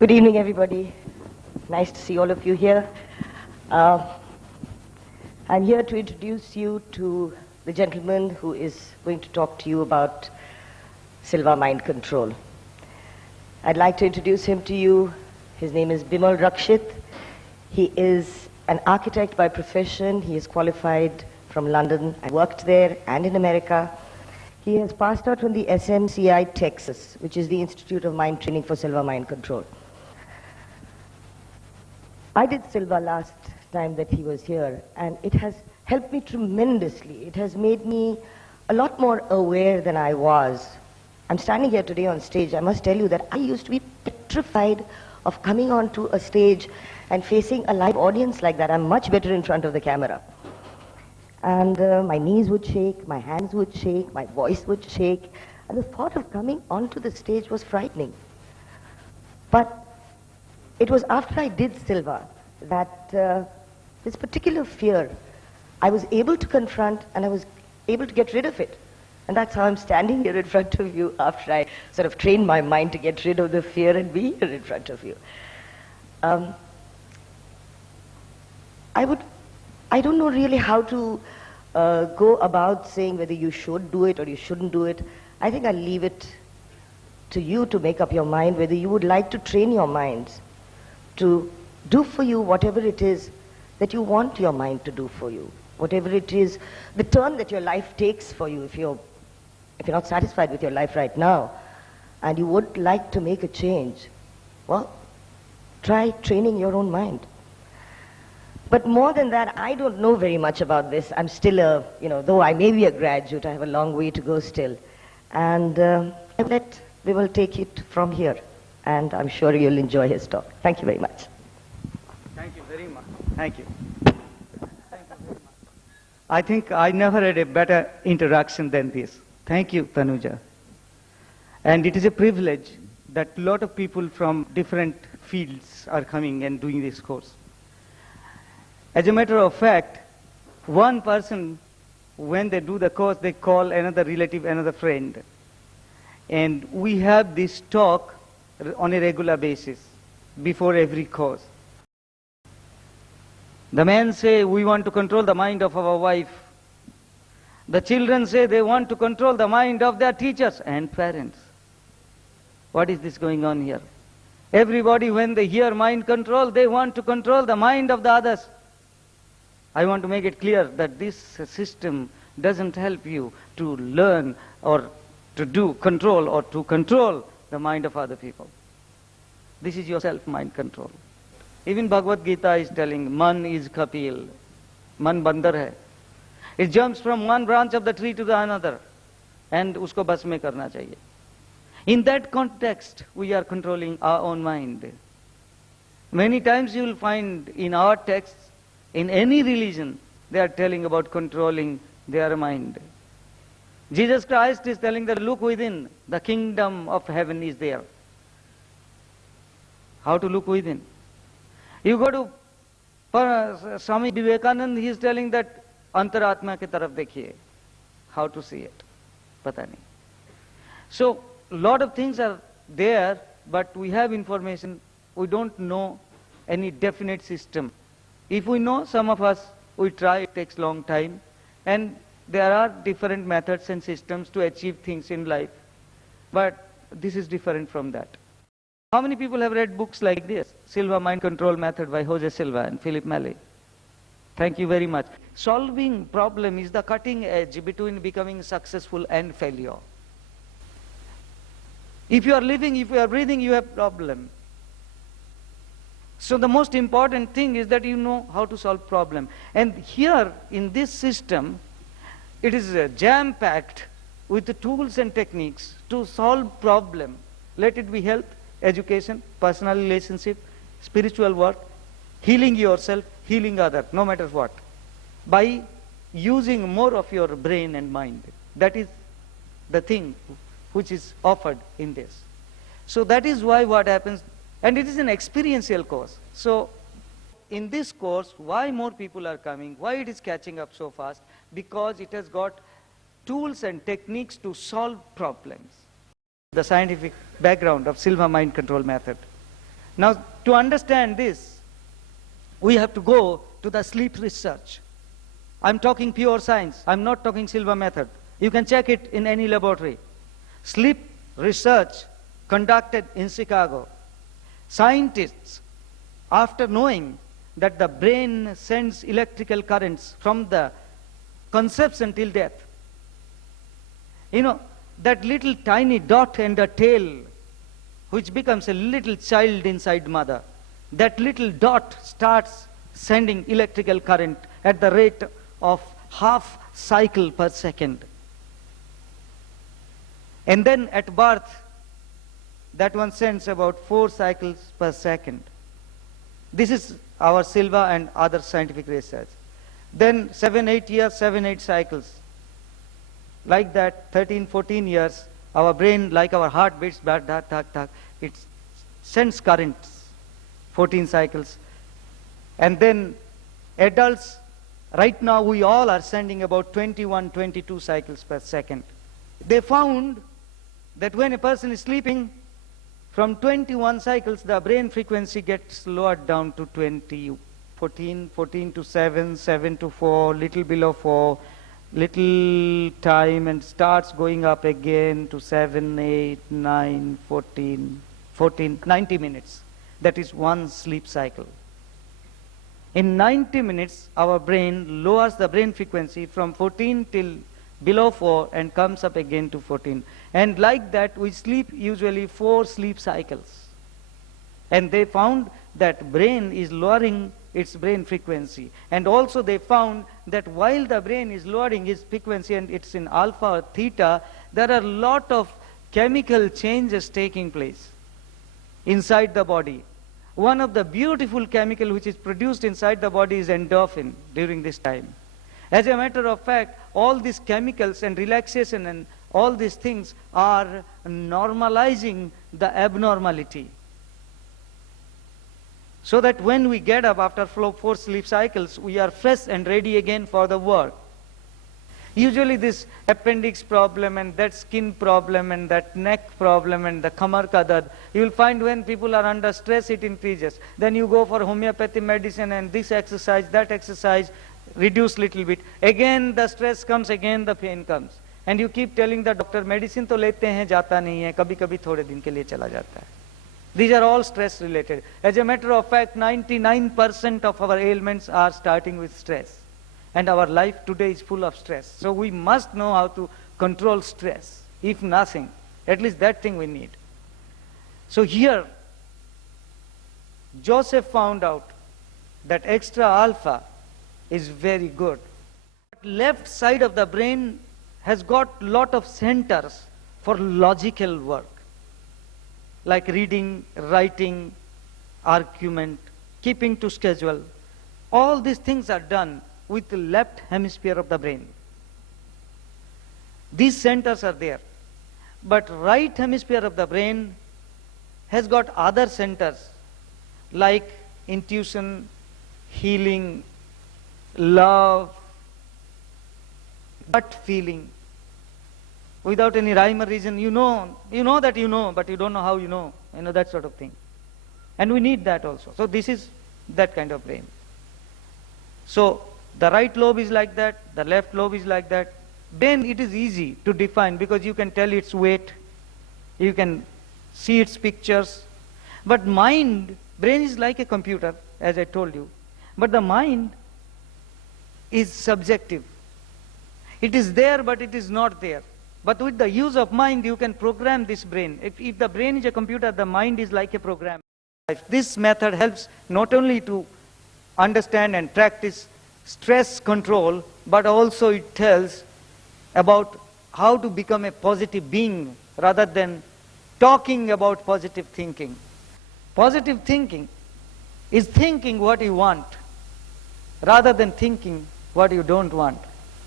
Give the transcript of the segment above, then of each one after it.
Good evening, everybody. Nice to see all of you here. I'm here to introduce you to the gentleman who is going to talk to you about Silva mind control. I'd like to introduce him to you. His name is Bimol Rakshit. He is an architect by profession. He is qualified from London. I worked there and in America. He has passed out from the SMCI Texas, which is the Institute of Mind Training for Silva Mind Control. I did Silva last time that he was here, and it has helped me tremendously. It has made me a lot more aware than I was. I'm standing here today on stage. I must tell you that I used to be petrified of coming onto a stage and facing a live audience like that. I'm much better in front of the camera. And my knees would shake, my hands would shake, my voice would shake. And the thought of coming onto the stage was frightening. But it was after I did Silva that this particular fear, I was able to confront and I was able to get rid of it. And that's how I'm standing here in front of you after I sort of trained my mind to get rid of the fear and be here in front of you. I don't know really how to go about saying whether you should do it or you shouldn't do it. I think I'll leave it to you to make up your mind whether you would like to train your minds to do for you whatever it is that you want your mind to do for you, whatever it is, the turn that your life takes for you. If you're not satisfied with your life right now and you would like to make a change, well, try training your own mind. But more than that, I don't know very much about this. I'm still though I may be a graduate, I have a long way to go still. And we will take it from here. And I'm sure you'll enjoy his talk. Thank you very much. Thank you very much. Thank you. Thank you very much. I think I never had a better introduction than this. Thank you, Tanuja. And it is a privilege that a lot of people from different fields are coming and doing this course. As a matter of fact, one person, when they do the course, they call another relative, another friend. And we have this talk on a regular basis before every course. The men say, we want to control the mind of our wife. The children say they want to control the mind of their teachers and parents. What is this going on here? Everybody, when they hear mind control, they want to control the mind of the others. I want to make it clear that this system doesn't help you to learn or to do control or to control the mind of other people. This is your self-mind control. Even Bhagavad Gita is telling, man is kapil, man bandar hai. It jumps from one branch of the tree to the another, and usko bas mein karna chahiye. In that context, we are controlling our own mind. Many times you will find in our texts, in any religion, they are telling about controlling their mind. Jesus Christ is telling that look within, the kingdom of heaven is there. How to look within? You go to Swami Vivekananda, he is telling that antaratma ke taraf dekhiye. How to see it? Pata nahi. So, lot of things are there, but we have information. We don't know any definite system. If we know, some of us, we try, it takes long time. And there are different methods and systems to achieve things in life. But this is different from that. How many people have read books like this? Silva Mind Control Method by Jose Silva and Philip Malley. Thank you very much. Solving problem is the cutting edge between becoming successful and failure. If you are living, if you are breathing, you have problem. So the most important thing is that you know how to solve problem. And here in this system, it is jam-packed with the tools and techniques to solve problem. Let it be health, education, personal relationship, spiritual work, healing yourself, healing others, no matter what. By using more of your brain and mind. That is the thing which is offered in this. So that is why what happens, and it is an experiential course. So in this course, why more people are coming, why it is catching up so fast? Because it has got tools and techniques to solve problems. The scientific background of Silva mind control method. Now, to understand this, we have to go to the sleep research. I'm talking pure science. I'm not talking Silva method. You can check it in any laboratory. Sleep research conducted in Chicago. Scientists, after knowing that the brain sends electrical currents from the conception till death, you know, that little tiny dot and the tail, which becomes a little child inside mother, that little dot starts sending electrical current at the rate of half cycle per second. And then at birth, that one sends about 4 cycles per second. This is our Silva and other scientific research. Then 7, 8 years, 7, 8 cycles. Like that, 13, 14 years, our brain, like our heart beats, it sends currents, 14 cycles. And then adults, right now we all are sending about 21, 22 cycles per second. They found that when a person is sleeping, from 21 cycles, the brain frequency gets lowered down to 20, 14, 14 to 7, 7 to 4, little below 4, little time, and starts going up again to 7, 8, 9, 14, 14, 90 minutes. That is one sleep cycle. In 90 minutes, our brain lowers the brain frequency from 14 till below 4 and comes up again to 14. And like that, we sleep usually 4 sleep cycles. And they found that brain is lowering its brain frequency. And also they found that while the brain is lowering its frequency and it's in alpha or theta, there are a lot of chemical changes taking place inside the body. One of the beautiful chemical which is produced inside the body is endorphin during this time. As a matter of fact, all these chemicals and relaxation and all these things are normalizing the abnormality. So that when we get up after 4 sleep cycles, we are fresh and ready again for the work. Usually this appendix problem and that skin problem and that neck problem and the khamar ka dard, you will find when people are under stress, it increases. Then you go for homeopathy medicine and this exercise, that exercise, reduce little bit. Again the stress comes, again the pain comes. And you keep telling the doctor, medicine to lete hain, jata nahi hai, kabhi kabhi thode din ke liye chala jata hai. These are all stress related. As a matter of fact, 99% of our ailments are starting with stress. And our life today is full of stress. So we must know how to control stress. If nothing, at least that thing we need. So here, Joseph found out that extra alpha is very good. Left side of the brain has got lot of centers for logical work, like reading, writing, argument, keeping to schedule. All these things are done with the left hemisphere of the brain. These centers are there. But right hemisphere of the brain has got other centers like intuition, healing, love, gut feeling. Without any rhyme or reason, you know that you know, but you don't know how you know, that sort of thing. And we need that also. So this is that kind of brain. So the right lobe is like that, the left lobe is like that. Then it is easy to define because you can tell its weight, you can see its pictures. But brain is like a computer, as I told you. But the mind is subjective. It is there, but it is not there. But with the use of mind, you can program this brain. If the brain is a computer, the mind is like a program. This method helps not only to understand and practice stress control, but also it tells about how to become a positive being rather than talking about positive thinking. Positive thinking is thinking what you want rather than thinking what you don't want.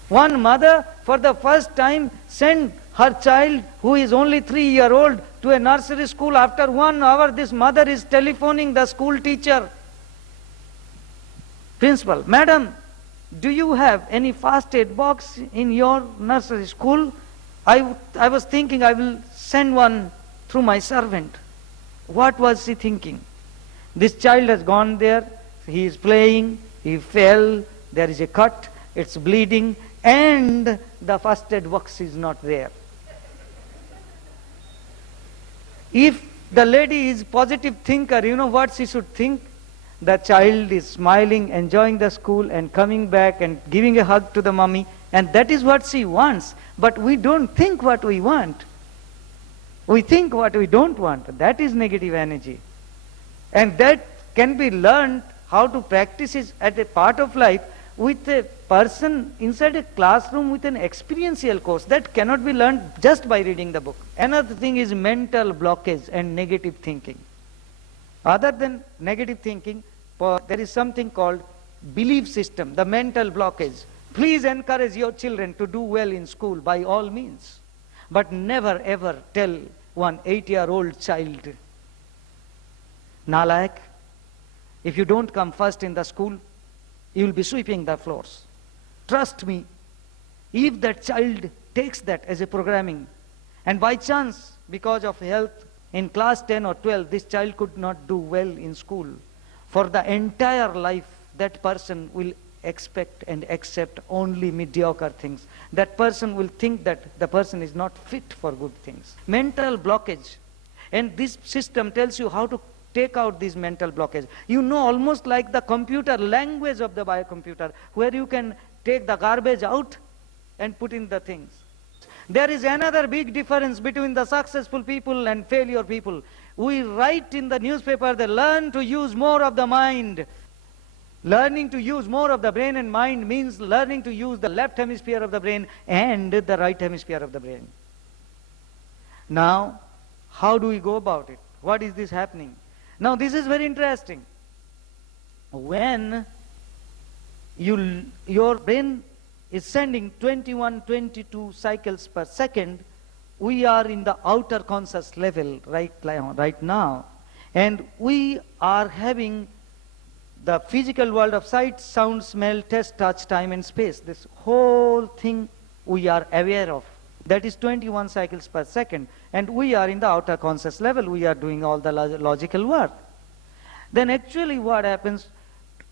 One mother for the first time sent her child who is only 3-year-old to a nursery school. After 1 hour, this mother is telephoning the school teacher. Principal, madam, do you have any first aid box in your nursery school? I was thinking I will send one through my servant. What was she thinking? This child has gone there, he is playing, he fell, there is a cut, it's bleeding, and the first aid box is not there. If the lady is positive thinker, you know what she should think? The child is smiling, enjoying the school, and coming back and giving a hug to the mummy, and that is what she wants. But we don't think what we want. We think what we don't want. That is negative energy. And that can be learned how to practice it at a part of life with a person inside a classroom with an experiential course. That cannot be learned just by reading the book. Another thing is mental blockage and negative thinking. Other than negative thinking, there is something called belief system, the mental blockage. Please encourage your children to do well in school by all means. But never ever tell one 8-year-old child, Nalayak, if you don't come first in the school, you will be sweeping the floors. Trust me, if that child takes that as a programming, and by chance, because of health, in class 10 or 12, this child could not do well in school, for the entire life, that person will expect and accept only mediocre things. That person will think that the person is not fit for good things. Mental blockage. And this system tells you how to take out these mental blockage. You know, almost like the computer language of the biocomputer, where you can take the garbage out and put in the things. There is another big difference between the successful people and failure people. We write in the newspaper, they learn to use more of the mind. Learning to use more of the brain and mind means learning to use the left hemisphere of the brain and the right hemisphere of the brain. Now, how do we go about it? What is this happening? Now, this is very interesting. When your brain is sending 21, 22 cycles per second, we are in the outer conscious level right now, and we are having the physical world of sight, sound, smell, taste, touch, time and space. This whole thing we are aware of. That is 21 cycles per second. And we are in the outer conscious level. We are doing all the logical work. Then actually what happens,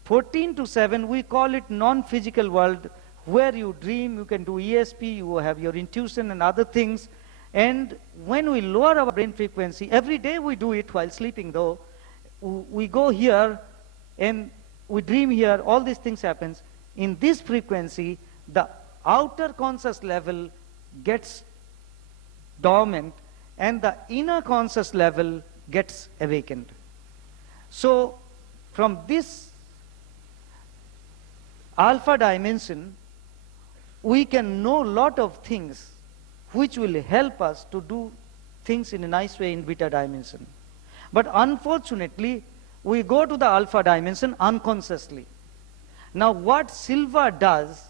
14 to 7, we call it non-physical world, where you dream, you can do ESP, you have your intuition and other things. And when we lower our brain frequency, every day we do it while sleeping though, we go here, and we dream here, all these things happens. In this frequency, the outer conscious level gets dormant and the inner conscious level gets awakened. So, from this alpha dimension, we can know a lot of things which will help us to do things in a nice way in beta dimension. But unfortunately, we go to the alpha dimension unconsciously. Now what Silva does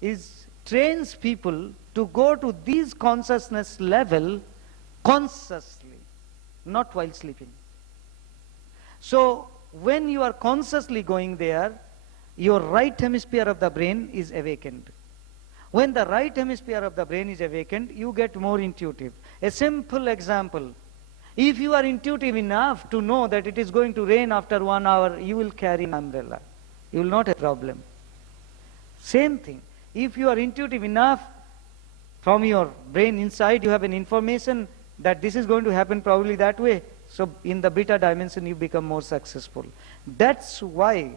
is trains people to go to these consciousness level consciously, not while sleeping. So when you are consciously going there, your right hemisphere of the brain is awakened. When the right hemisphere of the brain is awakened, you get more intuitive. A simple example. If you are intuitive enough to know that it is going to rain after 1 hour, you will carry an umbrella. You will not have a problem. Same thing. If you are intuitive enough, from your brain inside, you have an information that this is going to happen probably that way. So in the beta dimension, you become more successful. That's why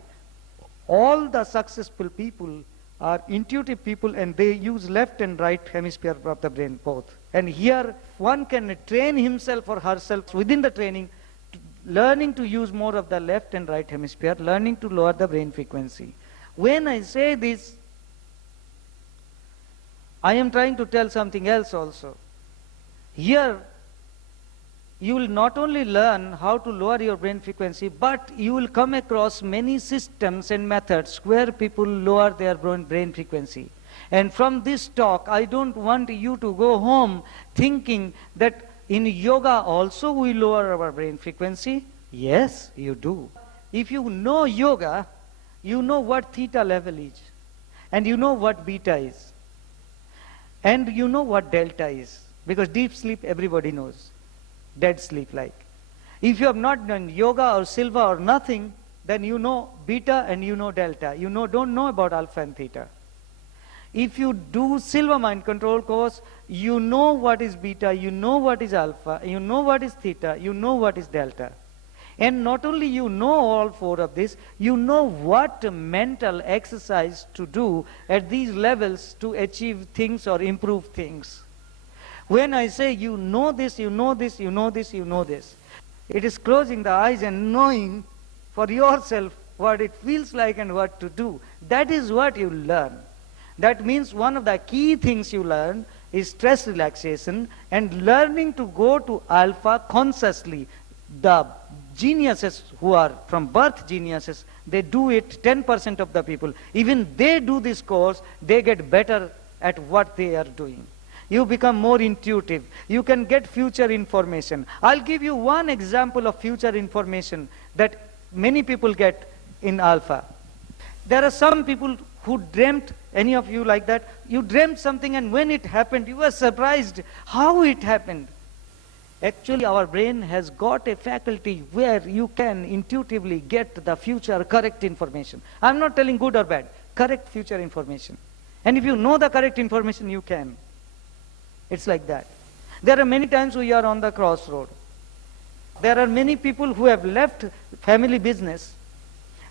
all the successful people are intuitive people, and they use left and right hemisphere of the brain both. And here one can train himself or herself within the training, learning to use more of the left and right hemisphere, learning to lower the brain frequency. When I say this, I am trying to tell something else also. Here, you will not only learn how to lower your brain frequency, but you will come across many systems and methods where people lower their brain frequency. And from this talk, I don't want you to go home thinking that in yoga also we lower our brain frequency. Yes, you do. If you know yoga, you know what theta level is, and you know what beta is, and you know what delta is, because deep sleep everybody knows. Dead sleep like. If you have not done yoga or Silva or nothing, then you know beta and you know delta. You don't know about alpha and theta. If you do Silva mind control course, you know what is beta, you know what is alpha, you know what is theta, you know what is delta. And not only you know all four of this, you know what mental exercise to do at these levels to achieve things or improve things. When I say you know this, you know this, you know this, you know this, it is closing the eyes and knowing for yourself what it feels like and what to do. That is what you learn. That means one of the key things you learn is stress relaxation and learning to go to alpha consciously. The geniuses who are from birth geniuses, they do it, 10% of the people. Even they do this course, they get better at what they are doing. You become more intuitive. You can get future information. I'll give you one example of future information that many people get in alpha. There are some people who dreamt, any of you like that? You dreamt something and when it happened, you were surprised how it happened. Actually, our brain has got a faculty where you can intuitively get the future correct information. I'm not telling good or bad, correct future information. And if you know the correct information, you can. It's like that. There are many times we are on the crossroad. There are many people who have left family business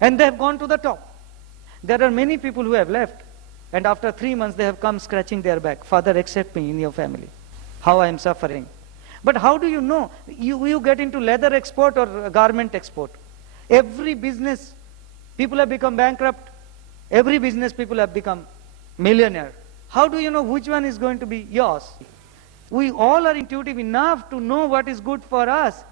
and they have gone to the top. There are many people who have left and after 3 months they have come scratching their back. Father, accept me in your family. How I am suffering. But how do you know? You get into leather export or garment export. Every business, people have become bankrupt. Every business people have become millionaire. How do you know which one is going to be yours? We all are intuitive enough to know what is good for us.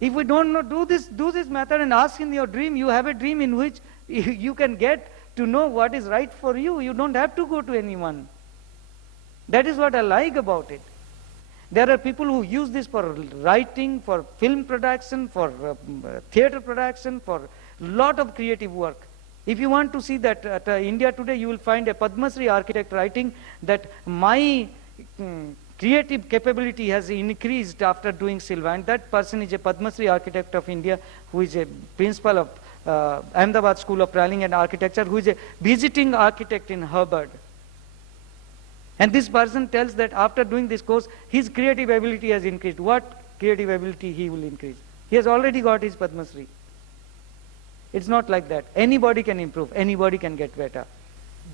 If we don't know, do this method and ask in your dream. You have a dream in which you can get to know what is right for you. You don't have to go to anyone. That is what I like about it. There are people who use this for writing, for film production, for theater production, for lot of creative work. If you want to see that at India today, you will find a Padma Shri architect writing that my creative capability has increased after doing Silva. And that person is a Padma Shri architect of India who is a principal of Ahmedabad School of Planning and Architecture, who is a visiting architect in Harvard. And this person tells that after doing this course, his creative ability has increased. What creative ability he will increase? He has already got his Padma Shri. It's not like that. Anybody can improve. Anybody can get better.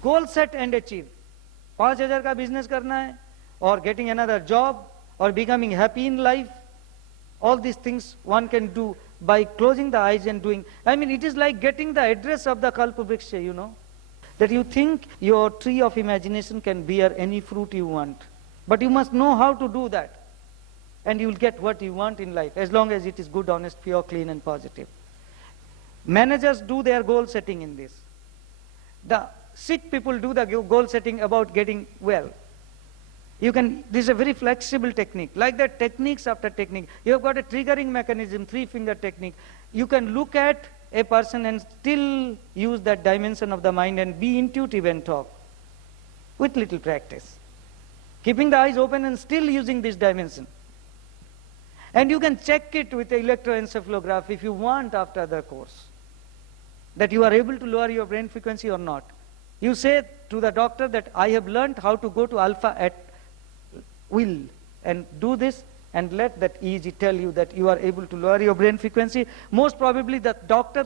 Goal set and achieve. 5,000 का business करना है, or getting another job, or becoming happy in life. All these things one can do by closing the eyes and doing. I mean, it is like getting the address of the Kalpavriksha, you know. That you think your tree of imagination can bear any fruit you want. But you must know how to do that. And you will get what you want in life, as long as it is good, honest, pure, clean and positive. Managers do their goal setting in this. The sick people do the goal setting about getting well. You can, this is a very flexible technique. Like that, techniques after technique. You have got a triggering mechanism, 3-finger technique. You can look at a person and still use that dimension of the mind and be intuitive and talk with little practice. Keeping the eyes open and still using this dimension. And you can check it with electroencephalograph if you want after the course, that you are able to lower your brain frequency or not. You say to the doctor that I have learned how to go to alpha at will and do this, and let that EEG tell you that you are able to lower your brain frequency. Most probably the doctor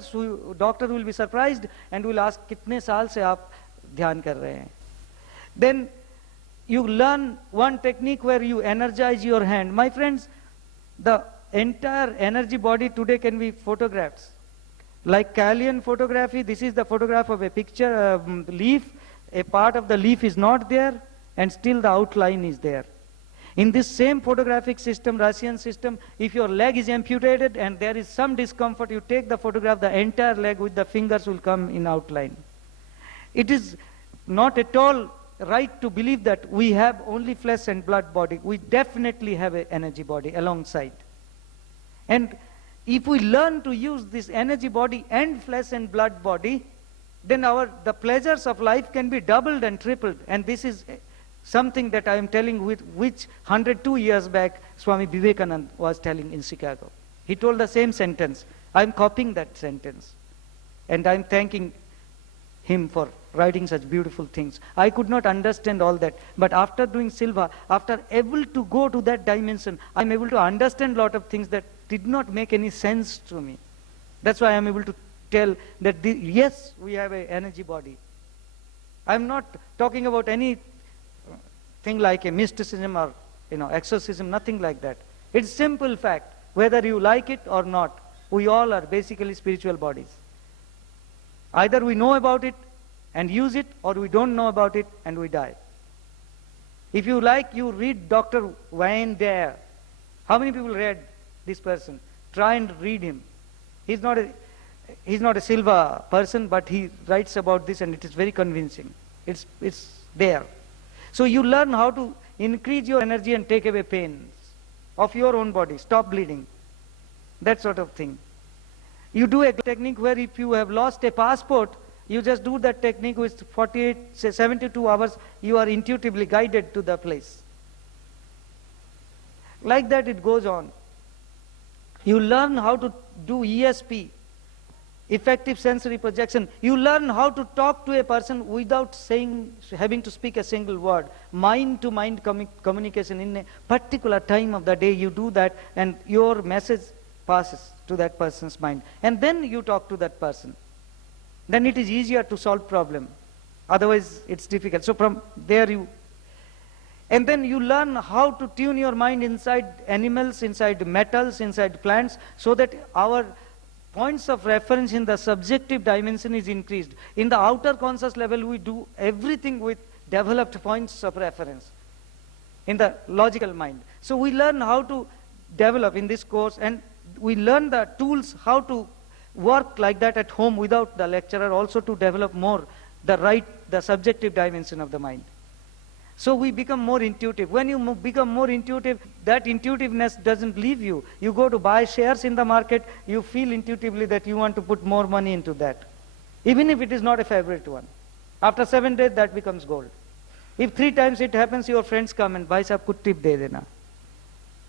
will be surprised and will ask, कितने साल से आप ध्यान कर रहे हैं? Then you learn one technique where you energize your hand. My friends, the entire energy body today can be photographed. Like Callian photography, this is the photograph of a picture, leaf. A part of the leaf is not there and still the outline is there. In this same photographic system, Russian system, if your leg is amputated and there is some discomfort, you take the photograph, the entire leg with the fingers will come in outline. It is not at all right to believe that we have only flesh and blood body. We definitely have an energy body alongside. And if we learn to use this energy body and flesh and blood body, then the pleasures of life can be doubled and tripled. And this is something that I am telling which 102 years back Swami Vivekananda was telling in Chicago. He told the same sentence. I'm copying that sentence. And I'm thanking him for writing such beautiful things. I could not understand all that. But after doing Silva, after able to go to that dimension, I'm able to understand a lot of things that did not make any sense to me. That's why I'm able to tell that, yes, we have an energy body. I'm not talking about any thing like a mysticism or exorcism, nothing like that. It's simple fact. Whether you like it or not, we all are basically spiritual bodies. Either we know about it and use it, or we don't know about it and we die. If you like, you read Dr. Wayne Dyer. How many people read this person? Try and read him. He's not a Silva person, but he writes about this and it is very convincing. It's there. So you learn how to increase your energy and take away pains of your own body. Stop bleeding. That sort of thing. You do a technique where if you have lost a passport, you just do that technique with 72 hours, you are intuitively guided to the place. Like that it goes on. You learn how to do ESP, effective sensory projection. You learn how to talk to a person without having to speak a single word. Mind-to-mind communication. In a particular time of the day, you do that and your message passes to that person's mind. And then you talk to that person. Then it is easier to solve problem. Otherwise, it's difficult. So from there and then you learn how to tune your mind inside animals, inside metals, inside plants, so that our points of reference in the subjective dimension is increased. In the outer conscious level, we do everything with developed points of reference in the logical mind. So we learn how to develop in this course, and we learn the tools how to work like that at home without the lecturer, also to develop more the subjective dimension of the mind. So we become more intuitive. When you become more intuitive, that intuitiveness doesn't leave you. You go to buy shares in the market, you feel intuitively that you want to put more money into that. Even if it is not a favorite one. After 7 days, that becomes gold. If 3 times it happens, your friends come and buy sab kuch tip de dena.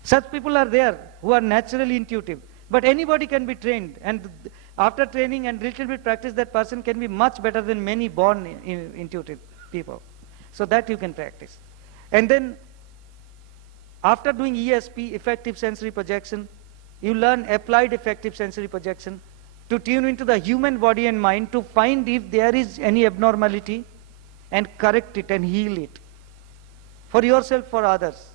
Such people are there who are naturally intuitive. But anybody can be trained, and after training and little bit practice, that person can be much better than many born intuitive people. So that you can practice. And then, after doing ESP, effective sensory projection, you learn applied effective sensory projection to tune into the human body and mind to find if there is any abnormality and correct it and heal it. For yourself, for others.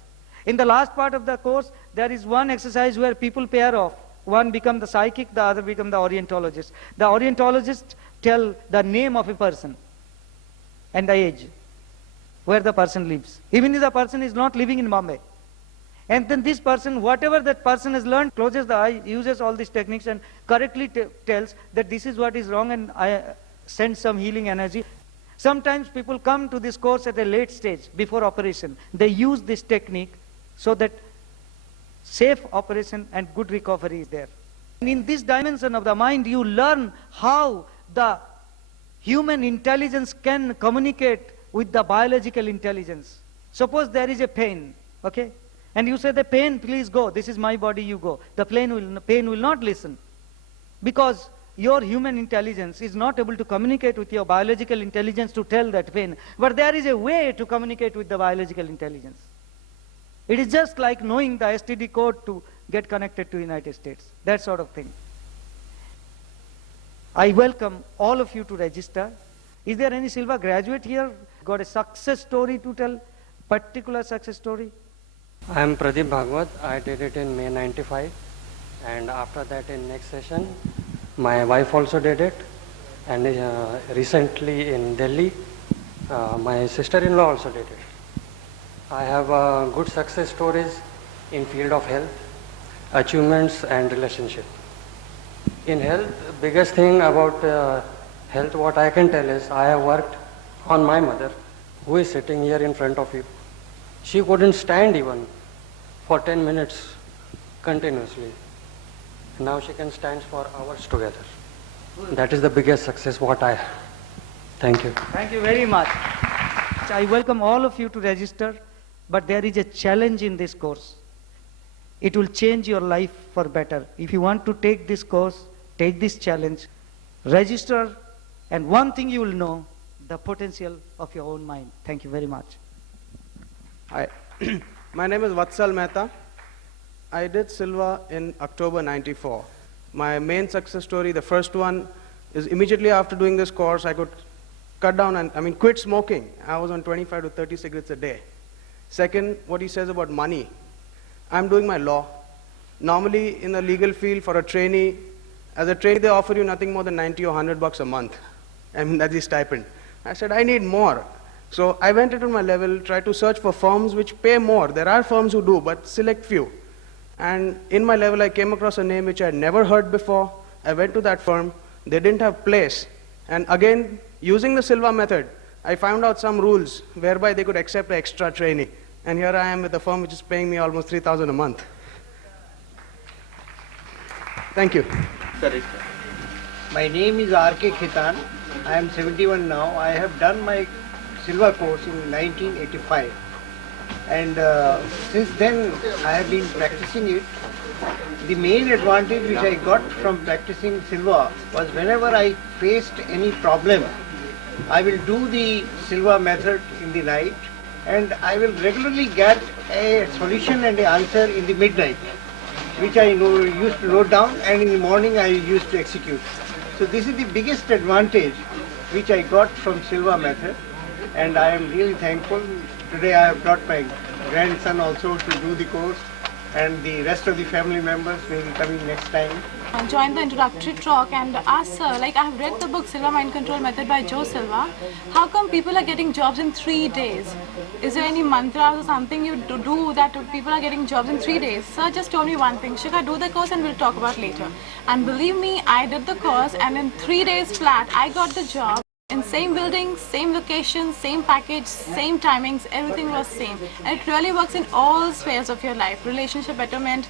In the last part of the course, there is one exercise where people pair off. One become the psychic, the other become the orientologist. The orientologist tell the name of a person and the age where the person lives. Even if the person is not living in Bombay. And then this person, whatever that person has learned, closes the eye, uses all these techniques and correctly tells that this is what is wrong, and I send some healing energy. Sometimes people come to this course at a late stage, before operation. They use this technique so that safe operation and good recovery is there. And in this dimension of the mind, you learn how the human intelligence can communicate with the biological intelligence. Suppose there is a pain, okay? And you say, the pain, please go. This is my body, you go. The pain will not listen. Because your human intelligence is not able to communicate with your biological intelligence to tell that pain. But there is a way to communicate with the biological intelligence. It is just like knowing the STD code to get connected to United States. That sort of thing. I welcome all of you to register. Is there any Silva graduate here? Got a success story to tell? Particular success story? I am Pradeep Bhagwat. I did it in May 95, and after that in next session my wife also did it, and recently in Delhi my sister-in-law also did it. I have good success stories in field of health, achievements and relationship. In health, biggest thing about health what I can tell is I have worked on my mother, who is sitting here in front of you. She couldn't stand even for 10 minutes continuously. Now she can stand for hours together. That is the biggest success what I have. Thank you. Thank you very much. I welcome all of you to register, but there is a challenge in this course. It will change your life for better. If you want to take this course, take this challenge, register, and one thing you will know, the potential of your own mind. Thank you very much. Hi, my name is Vatsal Mehta. I did Silva in October '94. My main success story, the first one, is immediately after doing this course, I could cut down and quit smoking. I was on 25 to 30 cigarettes a day. Second, what he says about money. I'm doing my law. Normally, in the legal field, for a trainee, as a trainee, they offer you nothing more than 90 or 100 bucks a month. I mean, that's the stipend. I said, I need more. So I went into my level, tried to search for firms which pay more. There are firms who do, but select few. And in my level, I came across a name which I had never heard before. I went to that firm. They didn't have place. And again, using the Silva method, I found out some rules whereby they could accept an extra trainee. And here I am with a firm which is paying me almost 3,000 a month. Thank you. My name is R.K. Khitan. I am 71 now. I have done my Silva course in 1985. And since then, I have been practicing it. The main advantage which I got from practicing Silva was whenever I faced any problem, I will do the Silva method in the night, and I will regularly get a solution and an answer in the midnight, which I used to note down, and in the morning I used to execute. So this is the biggest advantage which I got from Silva method, and I am really thankful. Today I have brought my grandson also to do the course, and the rest of the family members will be coming next time. I joined the introductory talk and asked sir, like I have read the book Silva Mind Control Method by Joe Silva. How come people are getting jobs in 3 days? Is there any mantras or something you do that people are getting jobs in 3 days? Sir just told me one thing, Shikha, do the course and we'll talk about later. And believe me, I did the course and in 3 days flat, I got the job. In same building, same location, same package, same timings, everything was same. And it really works in all spheres of your life. Relationship betterment,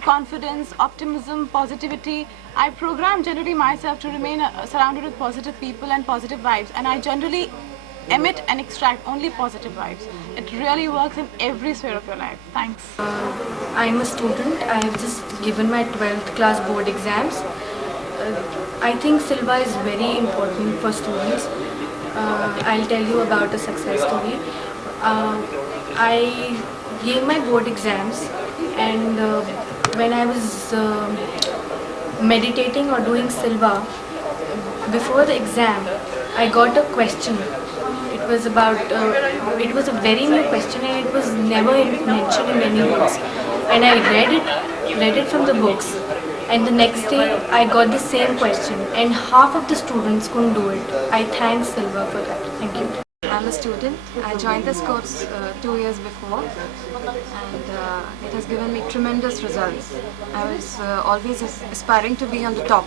confidence, optimism, positivity. I program generally myself to remain surrounded with positive people and positive vibes. And I generally emit and extract only positive vibes. It really works in every sphere of your life. Thanks. I'm a student. I have just given my 12th class board exams. I think Silva is very important for students. I'll tell you about a success story. I gave my board exams, and when I was meditating or doing Silva, before the exam, I got a question. It was about, it was a very new question and it was never mentioned in any books. And I read it from the books. And the next day, I got the same question, and half of the students couldn't do it. I thank Silva for that. Thank you. I'm a student. I joined this course 2 years before, and it has given me tremendous results. I was always aspiring to be on the top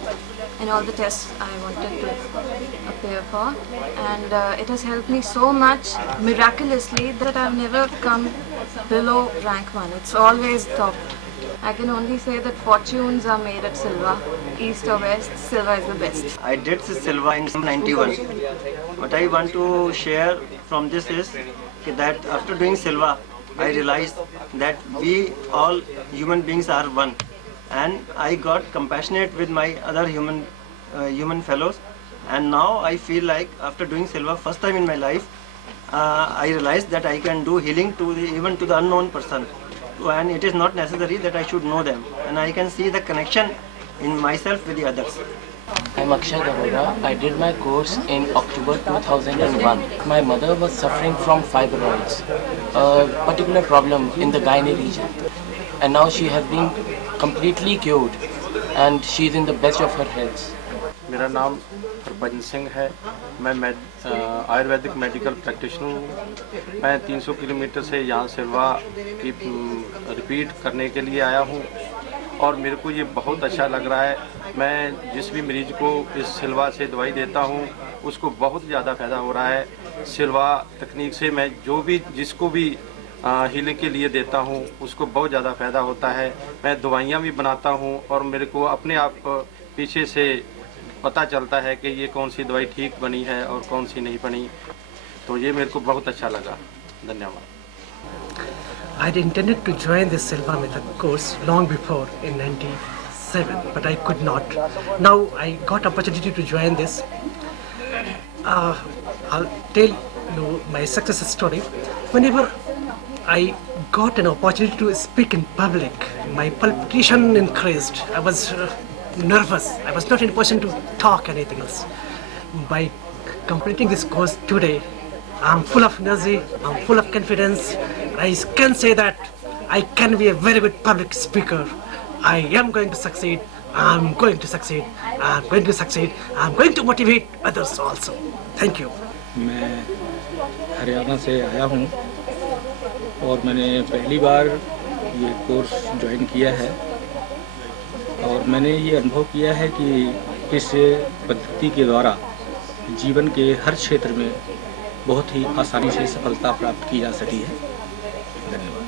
in all the tests I wanted to appear for, and it has helped me so much miraculously that I've never come below rank 1. It's always top. I can only say that fortunes are made at Silva. East or west, Silva is the best. I did Silva in 91. What I want to share from this is that after doing Silva, I realized that we all human beings are one. And I got compassionate with my other human fellows. And now I feel like after doing Silva, first time in my life, I realized that I can do healing to even to the unknown person. And it is not necessary that I should know them, and I can see the connection in myself with the others. I'm Akshay Gavoda. I did my course in October 2001. My mother was suffering from fibroids, a particular problem in the gynae region, and now she has been completely cured and she is in the best of her health. मेरा नाम हरभजन सिंह है। मैं Ayurvedic medical practitioner हूँ। मैं 300 kilometre से यहाँ सिल्वा की repeat करने के लिए आया हूँ और मेरे को ये बहुत अच्छा लग रहा है। मैं जिस भी मरीज को इस सिल्वा से दवाई देता हूँ उसको बहुत ज़्यादा फ़ायदा हो रहा है। सिल्वा तकनीक से मैं जिसको भी हीलिंग के लिए देता हूँ उसको बहुत ज़्यादा फ़ायदा होता है। मैं दवाइयाँ भी बनाता हूँ और मेरे को अपने आप पीछे से पता चलता है कि ये कौन सी दवाई ठीक बनी है और कौन सी नहीं बनी। तो ये मेरे को बहुत अच्छा लगा। धन्यवाद। I had intended to join this Silva method course long before in 97, but I could not. Now I got opportunity to join this. I'll tell you my success story. Whenever I got an opportunity to speak in public, my palpitation increased. I was nervous. I was not in a position to talk anything else. By completing this course today, I'm full of energy, I'm full of confidence. I can say that I can be a very good public speaker. I am going to succeed. I'm going to succeed. I'm going to succeed. I'm going to motivate others also. Thank you. मैं हरियाणा से आया हूँ और मैंने पहली बार ये course join किया है और मैंने ये अनुभव किया है कि इस पद्धति के द्वारा जीवन के हर क्षेत्र में बहुत ही आसानी से सफलता प्राप्त की जा सकी है। धन्यवाद।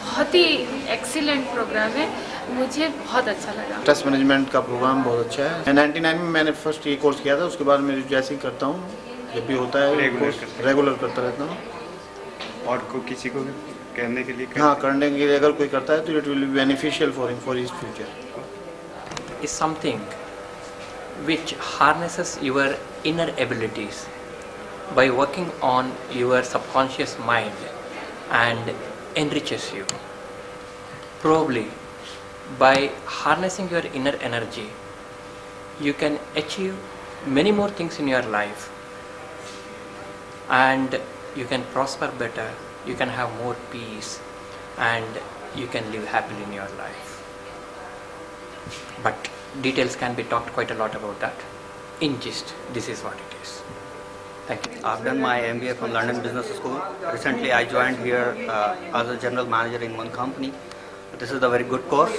बहुत ही एक्सीलेंट प्रोग्राम है, मुझे बहुत अच्छा लगा। स्ट्रेस मैनेजमेंट का प्रोग्राम बहुत अच्छा है। 99 में मैंने फर्स्ट ये कोर्स किया था, उसके बाद मैं जैसे ही करता हूँ, जब भी होता है रेगुलर करता रहता हूँ। और को किसी को करने के लिए हाँ, करने के लिए अगर कोई करता है तो it will be beneficial for him for his future. Is something which harnesses your inner abilities by working on your subconscious mind and enriches you. Probably by harnessing your inner energy, you can achieve many more things in your life and you can prosper better, you can have more peace and you can live happily in your life. But details can be talked quite a lot about that. In gist, this is what it is. Thank you. I've done my MBA from London Business School. Recently I joined here as a general manager in one company. This is a very good course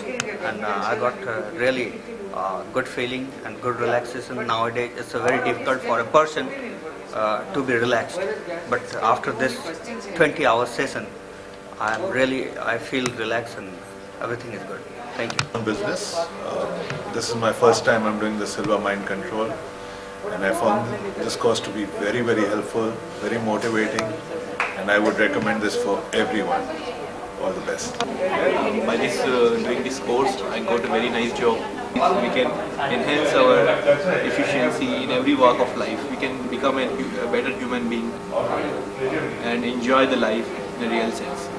and I got really good feeling and good relaxation. Nowadays it's very difficult for a person to be relaxed, but after this 20-hour session I feel relaxed and everything is good. Thank you. Business. This is my first time I'm doing the Silva Mind Control, and I found this course to be very, very helpful, very motivating, and I would recommend this for everyone. All the best. By doing this course, I got a very nice job. We can enhance our efficiency in every walk of life. We can become a better human being and enjoy the life in a real sense.